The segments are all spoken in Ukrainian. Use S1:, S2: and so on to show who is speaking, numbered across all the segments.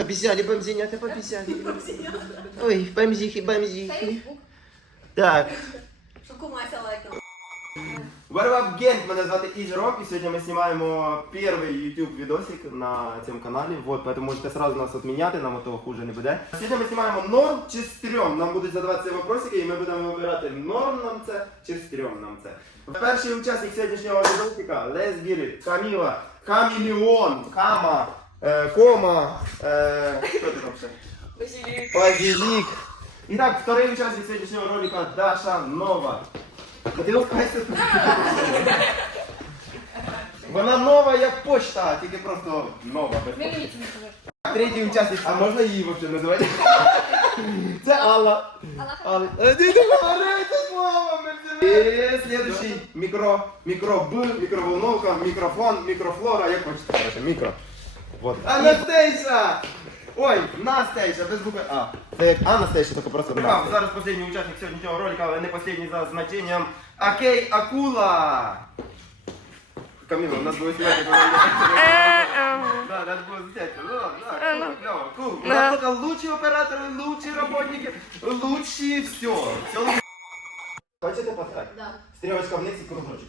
S1: Побезяли, бомзинята, побезяли. Ой, бомзихи. Так.
S2: Шокумася лайкнула.
S1: What up, gang? Меня зовут Изерок, и сегодня мы снимаем первый YouTube видосик на этом канале. Вот, поэтому можете сразу нас отменять, нам этого хуже не будет. Сегодня мы снимаем норм чи стрём. Нам будуть задавати ці вопросики, і ми будемо вибирати норм нам це чи стрём нам це. Перший учасник сьогоднішнього відосика, Let's Get It, Каміла, Камілеон, Кама, Кома, що ти там ще? Базилик. Итак, второй участник сегодняшнего ролика Даша Нова. А ти розкайся тут. Вона нова як почта, тільки просто нова. Третій учасник, а можна її взагалі називати? Це Алла. Алла. Не говорите словами. І следующий мікроволновка, мікрофон, мікрофлора, як хочете, короче, мікро. Вот. Анастейша! Ой, Настейша, без букви А. Це як Анастейша, тільки просто Настейша. Зараз останній учасник сьогоднішнього ролика, але не останній за значенням. Окей, Акула! Камила, у нас було сняти, коли да, надо було зняти. Да, клево, кул. У нас только лучшие операторы, лучшие работники, лучшие все. Хочете подхать?
S2: Да.
S1: Стрелочка вниз и кружочек.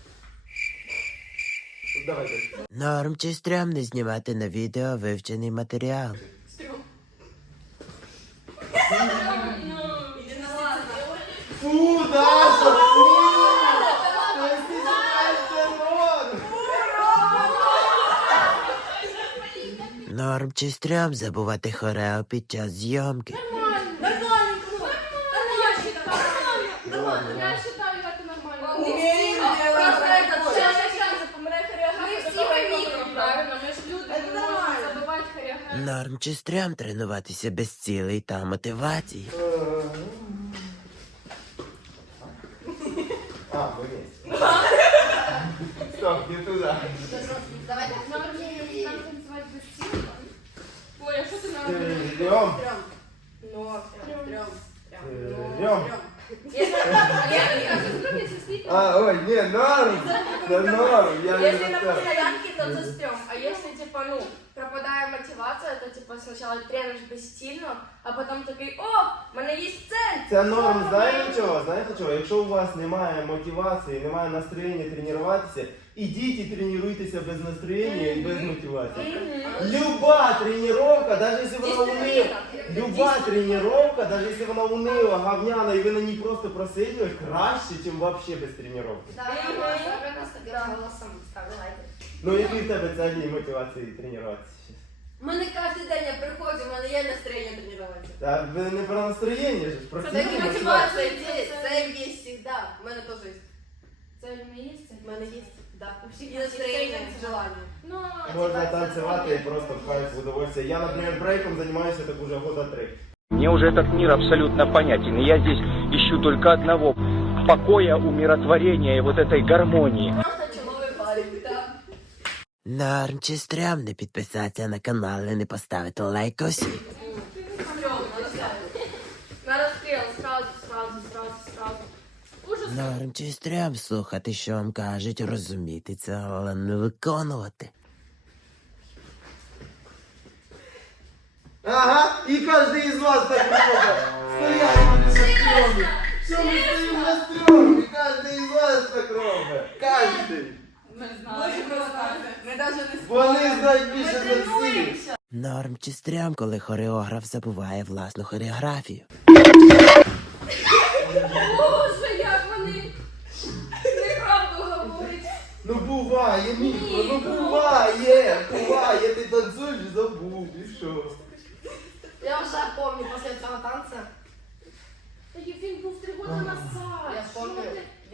S1: Давайте.
S3: Норм чи стрьом не знімати на відео вивчений матеріал.
S1: Фу, Даша, фу!
S3: Норм чи стрьом забувати хорео під час зйомки.
S4: Я считаю, это нормально.
S2: Просто это
S4: Мы все поймем, правильно? Мы же люди, мы можем забывать хореографию.
S3: Норм чи стрьом тренуватися без цілей та мотивації.
S1: А, вы есть. Стоп, не туда.
S2: Давайте.
S4: Нам танцевать без сил. Ой, а что ты нам
S1: Трём. Трём. А, ой, не, норм. Да норм, я не
S2: Если на
S1: знаю.
S2: постоянке, то это стрём.
S4: А если, типа, ну, пропадает мотивация, то, типа, сначала тренуешь безстильно, а потом такой, о, в мене є цель.
S1: Це норм, знаєте чого? Знаєте чого? Якщо у вас немає мотивації, немає настроєння тренуватися, ідіть і тренуйтеся без настроєння і без мотивації. Люба тренировка, даже если вона унила, люба тренировка, даже если вона унила, говняна, і ви на ній просто просиділи, краще, ніж вообще без тренировки.
S2: Да, я особенно с таким голосом ставлю лайки.
S1: Ну які в тебе взагалі мотивації тренуватися?
S2: У мене кожен день я приходжу, у мене є настроєння тренуватися.
S1: Та ви не про настроєння ж, про
S2: Так
S1: силу
S2: і
S1: мотивацію.
S2: мотивація є, цель є завжди. У мене теж є.
S4: Цель у меня есть?
S2: У мене є, да. У всіх є настроєння, желання.
S4: Ну,
S1: Можна танцювати і просто в кайф, в удовольствие. Я, наприклад, брейком займаюся так уже года 3.
S5: Мне уже этот мир абсолютно понятен, и я здесь ищу только одного – покоя, умиротворения и вот этой гармонии.
S2: Просто чоловік парень, так.
S3: Норм чи стрьом не підписатися на канал і не поставити лайк усі.
S4: на расстрел, сразу. Ужас.
S3: Норм чи стрьом слухати, що вам кажуть, розуміти це, але не виконувати.
S1: Ага, и каждый из вас так много стоять на стрёме. Что мы стоим на стрёме? И каждый из вас так робить. Каждый.
S2: Ми навіть не
S1: Вони знають більше за всіх.
S3: Норм чи стрьом, коли хореограф забуває власну хореографію.
S4: Боже, як вони неправду говорять.
S1: Ну буває, Міко, ну буває. Ти танцюєш і забув, і що?
S2: Я вже пам'ятаю після цього танцю.
S4: Такий фільм був 3 роки назад.
S2: Я
S4: Що
S2: пам'ятаю.
S4: ти?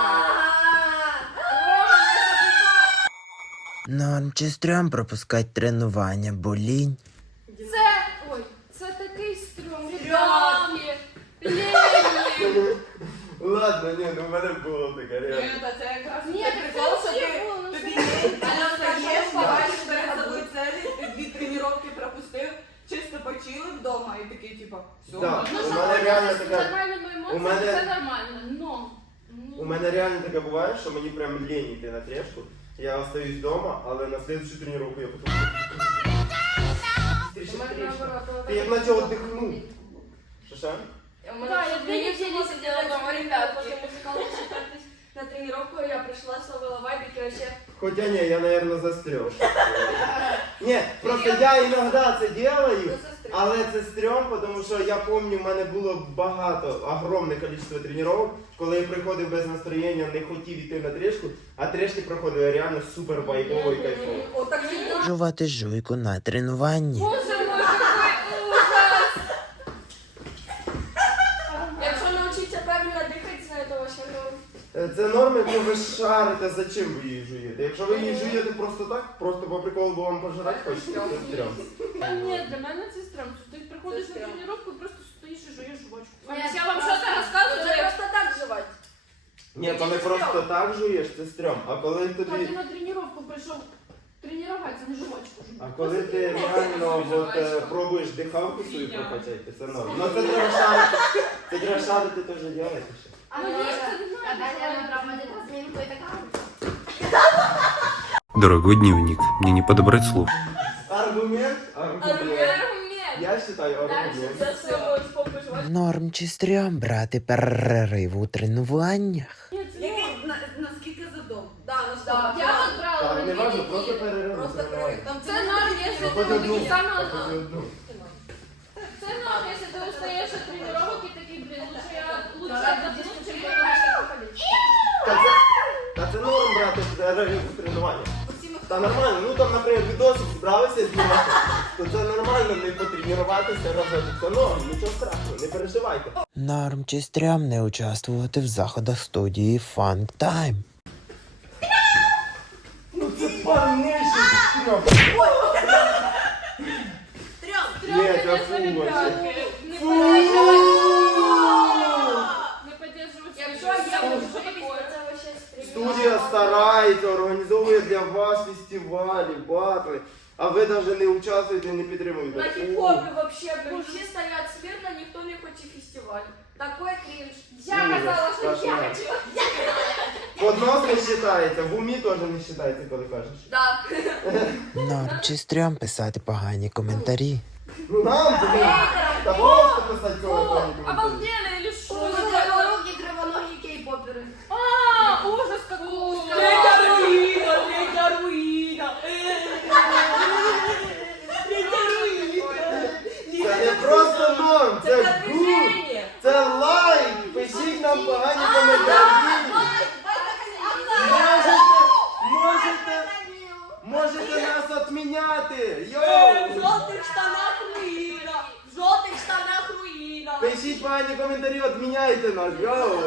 S3: Норм чи стрьом пропускати тренування, бо лінь.
S4: Це такий стрьом. Ребятки, лені.
S1: Ладно, ні, ну в мене було таке реально.
S2: Це якраз
S4: Ні, так це всі було. Ну,
S2: тобі
S4: це-
S2: є,
S6: Бачиш перед собою цілі, ти 2 тренування пропустив, чисто почили вдома і такий, типа, все.
S1: Да.
S4: Ну,
S1: У
S4: що
S1: мене реально
S4: з
S1: таке-
S4: нормальними
S1: у
S4: емоціями,
S1: мене-
S4: це нормально, но...
S1: У мене реально таке буває, що мені прям лінь йти на трішку. Я остаюсь вдома, але на слідчу тренування я потім... трішки.
S4: У мене наоборот, вот
S1: Ти
S4: это
S1: як наче
S4: вот
S1: отдихнув. Що?
S4: У меня
S2: Да, я 2
S4: недели
S2: недели сидела дома, ребятки.
S4: После музыкалки читать на тренировку я пришла, словила вайбик и вообще...
S1: Хоча ні, я, наверное, застрём. Ні, просто я іноді це делаю, але це стрьом, тому що я пам'ятаю, в мене було багато, огромне кількість тренувань, коли я приходив без настроєння, не хотів йти на трішку, а трішки проходив реально супер вайбово і кайфово.
S6: Отак всегда.
S3: Жувати жуйку на тренуванні.
S4: Боже мой, какой ужас! Якщо навчитися правильно дихати, це то вообще норм.
S1: Це норм, якщо ви шарите, за чим ви її жуєте. Якщо ви її жуєте просто так, просто по приколу, бо вам пожрати хочеться, це стрьом.
S7: Ні, для мене це стрьом. Ти приходиш на тренування і просто стоїш і жуєш жвачку.
S4: Нет,
S7: Я вам
S4: ну,
S7: щось
S4: це
S7: розказую.
S4: просто так жевать.
S1: Ні, коли просто так жуєш, це стрьом. А коли
S7: Та ти
S1: тобі...
S7: на тренування прийшов тренуватися, не жвачку жувати.
S1: А коли ти реально пробуєш дихавку свою прокачати, це норм. Ну це треба шарити. Це треба шарити, теж робити.
S7: Ну, є, це не знаю.
S2: Когда я набрала один разминку и такая.
S8: Дорогой дневник, мне не подобрать слов.
S1: Аргумент?
S4: Аргумент.
S1: Я вважаю аргумент.
S4: За собою спокою жвачку.
S3: Норм чи стрьом брати перерив у тренуваннях.
S6: Який, наскільки задом? Да, ну
S4: Да.
S6: стоп.
S7: Я от брала
S1: Так, не
S7: дві
S1: важно, просто
S7: неділі.
S1: перерив.
S6: Просто перерив. Там
S7: Це норм, якщо
S1: Хоч
S7: ти
S1: одну.
S7: такий саме...
S1: Хоч одну.
S7: Це норм, якщо ти устаєш від тренування і такий, блін, лучше отдохнути, чим
S1: Та це норм брати перерив у тренування. Та нормально, ну там, наприклад, відосик збралися знімати, то це нормально не потренуватися разом. Це норм, нічого страшного, не переживайте.
S3: Норм чи стрьом не участвувати в заходах студії Funk Time.
S1: Ну це повніший стрьом.
S6: Трьом.
S1: Ні, це фу вообще.
S7: Не підтримувати.
S4: Якщо я можу такое, це вообще стрім.
S1: Студія старається, організовує для вас фестивалі, батли, а ви навіть не участвуєте і не підтримуєте.
S4: На хіп-хопі вообще, блин, всі стоять смирно, ніхто не хоче фестиваль. Такой крінж. Я
S1: Ужас,
S4: казала, що я
S1: страшно.
S4: хочу.
S1: Под нос не вважається, в умі теж не вважається, коли кажеш.
S4: Да.
S3: Норм чи стрьом писати погані коментарі.
S1: Ну нам, та просто писати коментарі.
S7: Обалдели или что?
S2: Руки кривоногі кей-попери.
S7: А, ужас какой.
S6: Третя руїна, третя руїна. Третя руїна.
S1: Це не просто норм, це гуд,
S6: движення.
S1: це лайк, пишіть нам погані коментарі. Можете нас відміняти,
S6: В
S1: йоу!
S6: жовтих штанах руїна. В жовтих штанах руїна.
S1: Пишіть погані коментарі, відміняйте нас, йоу!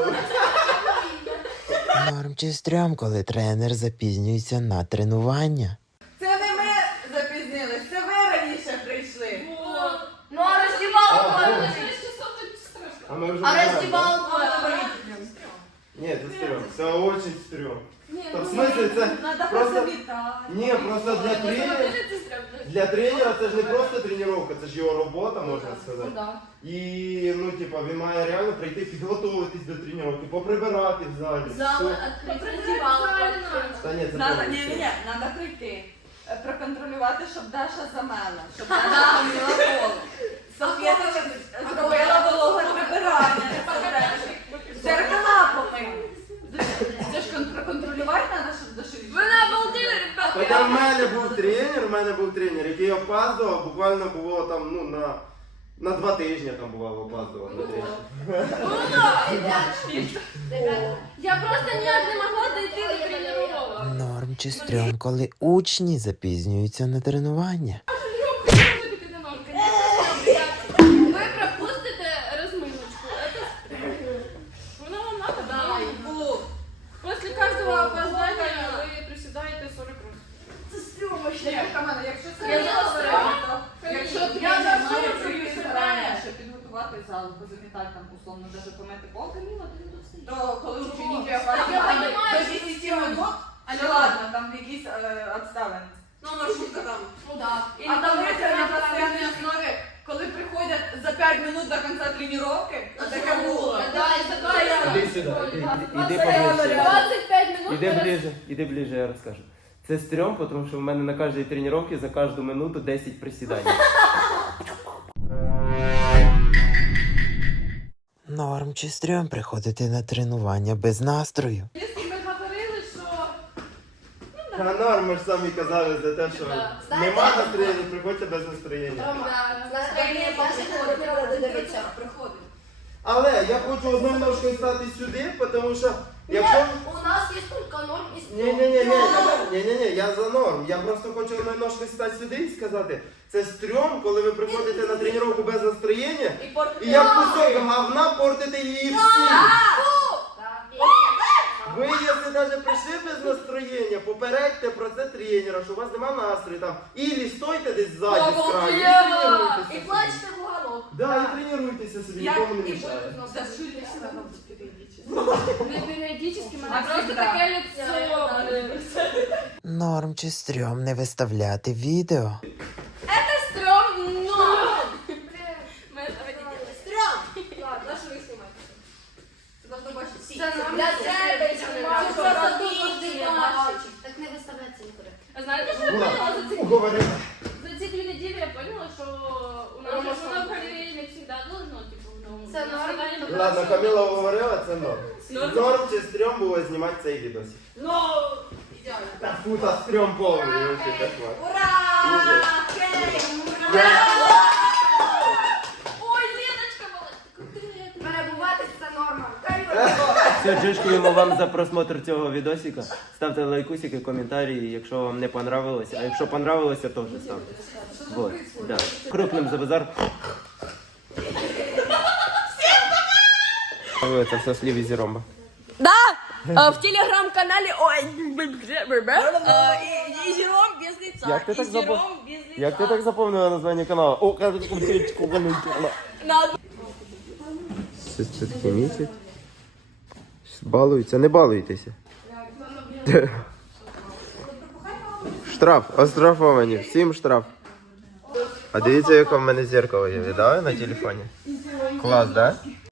S3: Норм чи стрьом, коли тренер запізнюється на тренування.
S6: Це не ми запізнились, це ви раніше прийшли.
S4: Ну а роздівалку,
S1: А, А ми вже
S2: А
S1: знаємо,
S2: роздівалку.
S1: да? Ні, це стрьом, це очень стрьом. Та в смысле, це
S6: Надо
S1: просто...
S6: позамітати.
S1: Ні, просто для тренера це ж не просто тренування, це ж його робота, можна сказати. І, ну, типа, він має реально прийти підготуватись до тренування, поприбирати в залі.
S2: Зали
S1: все.
S2: відкриті, роздівалку.
S1: Та ні, це
S6: Надо,
S1: повністю.
S6: ні, треба прийти. Проконтролювати, щоб Даша замела, щоб Даша помила поле. Софія зробила вологе прибирання. Зеркала помила. Це ж проконтролювати треба, щоб Дашу.
S4: Ви не обалдели, ребята.
S1: Хоча в мене був тренер, який опаздував, буквально було там, ну, на 2 тижні там бувало опаздував на тренер.
S7: Я просто ніяк не могла дойти до тренування.
S3: Норм чи стрьом, коли учні запізнюються на тренування.
S7: Ви пропустите розминочку. Воно вам надо? Да. После каждого опоздания вы приседаете 40 раз.
S6: Це стрьом вообще. Якщо це
S4: Я
S6: не
S4: зараз
S6: стрьом, то якщо
S7: Я
S6: тренер
S7: зараз
S6: має
S7: стрьом
S6: прийти
S7: прийду
S6: зарані,
S7: зарані.
S6: щоб підготувати залу, позамітати там, условно, даже помити пол, то коли ученики опаздують до 10 минут, але ладно, там якісь обставини.
S2: Ну, маршрутка там.
S4: Ну да.
S6: А там це на постійній основі, коли приходять за 5 минут до кінця тренування, таке було.
S4: Да, і за
S1: Іди сюди, іди
S4: 25 минут.
S1: Іди ближче, я розкажу. Це стрьом, тому що в мене на кожній тренувці за кожну минуту 10 присідань.
S3: Норм чи стрьом приходити на тренування без настрою?
S7: Якщо ми говорили, що
S1: Та норм, ми ж самі казали за те, що нема настроєння, приходьте без настроєння.
S2: Настроєння бачите, природа дивиться.
S6: Приходить.
S1: Але я хочу одною ножкою стати сюди, тому що якщо...
S2: У нас є тільки норм і стрьом.
S1: Ні-ні-ні, я за норм. Я просто хочу одною ножкою стати сюди і сказати, це стрьом, коли ви приходите на тренування без настроєння, і як кусок говна портите її всі. Ви, якщо навіть прийшли без настроєння, попередьте про це тренера, що у вас немає настрою там. Ілі стойте десь ззаді з краю і тренуйтеся.
S2: І плачте в уголок.
S1: Да, і тренуйтеся собі, нікому не мішає.
S7: не періодично, мене просто таке лицо.
S3: Норм чи стрьом не виставляти відео?
S7: Стрьом, но!
S2: Стрьом!
S4: Ладно, на що ви знімаєте? Це должно бачити всі.
S2: Це нам
S4: Для
S2: не
S4: себе
S2: треба,
S4: знімати,
S2: це
S4: щоб
S2: просто
S4: інші
S2: дуже
S4: бачили.
S2: Так не виставляється нікуди.
S7: А знаєте, що я поняла за ці
S1: Уговорив.
S7: За ці 2 недели я поняла, что у нас же на Украине не всегда должно, типа, в новом.
S2: Це норм.
S1: Ладно, Каміла говорила, це норм. Норм чи стрьом було знімати цей відосик.
S6: Ну, ідеально.
S1: Та фута стрьом повний, вообще кошмар.
S6: Ура!
S7: Ой, Леночка, молодец.
S2: Перебуватись це норма.
S1: Все, дякуємо вам за просмотр цього відосика. Ставте лайкусики, коментарі, якщо вам не понравилося. А якщо понравилося, теж ставте. Вот, да. Крупним за базар. Це все слів із Ромба.
S4: В телеграм-каналі Ізіром без лица.
S1: Як ти так Як ти так запомнила названня каналу? О, Щось це таке місяць. Балуються, не балуйтеся. Штраф, оштрафовані, всім штраф. А дивіться, яке в мене зеркало є, видали на телефоні? Клас, да?